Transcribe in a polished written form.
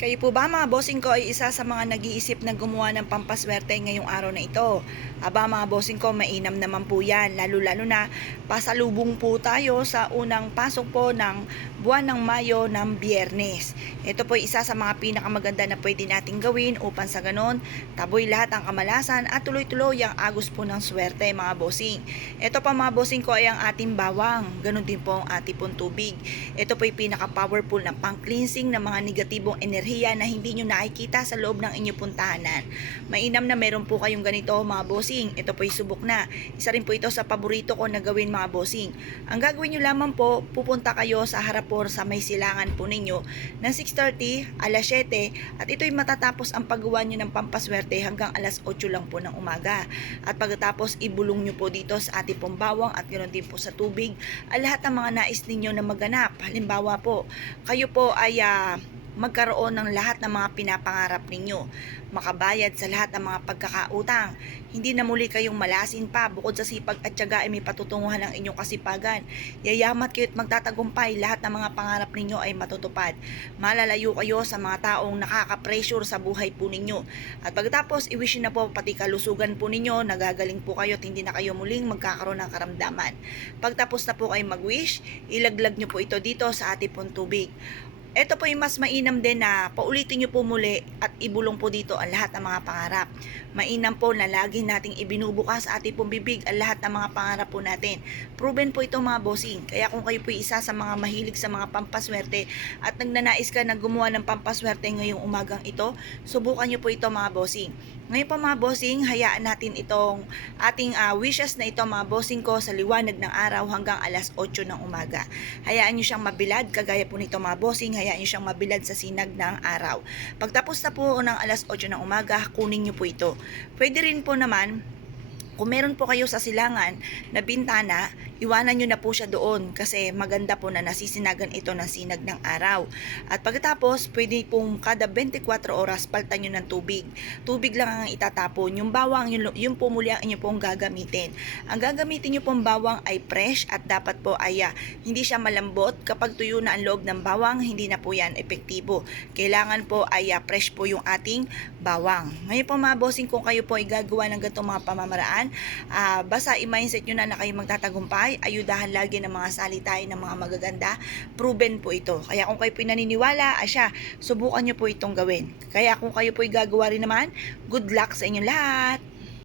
Kayo po ba mga bossing ko ay isa sa mga nag-iisip na gumawa ng pampaswerte ngayong araw na ito? Aba mga bossing ko, mainam naman po yan. Lalo-lalo na pasalubong po tayo sa unang pasok po ng buwan ng Mayo ng Biyernes. Ito po isa sa mga pinakamaganda na pwede nating gawin upang sa ganon, taboy lahat ang kamalasan at tuloy-tuloy ang agos po ng swerte mga bossing. Ito pa mga bossing ko ay ang ating bawang. Ganon din po ang ating pong tubig. Ito po ay pinaka-powerful na pang-cleansing ng mga negatibong enerhiya na hindi nyo nakikita sa loob ng inyong puntahanan. Mainam na meron po kayong ganito mga bossing. Ito po ay subok na. Isa rin po ito sa paborito ko na gawin mga bossing. Ang gagawin nyo lamang po, pupunta kayo sa harapor sa may silangan po ninyo ng 6:30, alas 7 at ito ay matatapos ang paggawa nyo ng pampaswerte hanggang alas 8 lang po ng umaga. At pagkatapos ibulong nyo po dito sa ating pong bawang at ganoon din po sa tubig ang lahat ng mga nais ninyo na maganap. Halimbawa po, kayo po ay magkaroon ng lahat ng mga pinapangarap ninyo, makabayad sa lahat ng mga pagkakautang, hindi na muli kayong malasin pa, bukod sa sipag at tiyaga ay may patutunguhan ng inyong kasipagan, yayamat kayo at magtatagumpay, lahat ng mga pangarap ninyo ay matutupad, malalayo kayo sa mga taong nakaka-pressure sa buhay po ninyo, at pagkatapos i-wish na po pati kalusugan po ninyo, nagagaling po kayo at hindi na kayo muling magkakaroon ng karamdaman. Pagtapos na po kayo mag-wish, ilaglag nyo po ito dito sa ating pong tubig. Ito po yung mas mainam din na paulitin nyo po muli at ibulong po dito ang lahat ng mga pangarap. Mainam po na lagi nating ibinubukas sa ating pong bibig ang lahat ng mga pangarap po natin. Proven po ito mga bossing. Kaya kung kayo po isa sa mga mahilig sa mga pampaswerte at nagnanais ka na gumawa ng pampaswerte ngayong umagang ito, subukan nyo po ito mga bossing. Ngayon po mga bossing, hayaan natin itong ating wishes na ito mga bossing ko sa liwanag ng araw hanggang alas 8 ng umaga. Hayaan nyo siyang mabilad, kagaya po nito mga bossing, hayaan nyo siyang mabilad sa sinag ng araw. Pagtapos na po ng alas 8 ng umaga, kunin nyo po ito. Pwede rin po naman, kung meron po kayo sa silangan na bintana, iwanan nyo na po siya doon kasi maganda po na nasisinagan ito ng sinag ng araw. At pagkatapos, pwede pong kada 24 oras paltan nyo ng tubig. Tubig lang ang itatapon. Yung bawang, yung po muli ang inyo pong gagamitin. Ang gagamitin nyo pong bawang ay fresh at dapat po ay hindi siya malambot. Kapag tuyo na ang loob ng bawang, hindi na po yan epektibo. Kailangan po ay fresh po yung ating bawang. Ngayon po mga bossing, kung kayo po ay gagawa ng ganitong mga pamamaraan, basta i-mindset nyo na kayo magtatagumpay, ayudahan lagi ng mga salitay ng mga magaganda, proven po ito. Kaya kung kayo po naniniwala, subukan nyo po itong gawin. Kaya kung kayo po gagawa rin naman, good luck sa inyong lahat!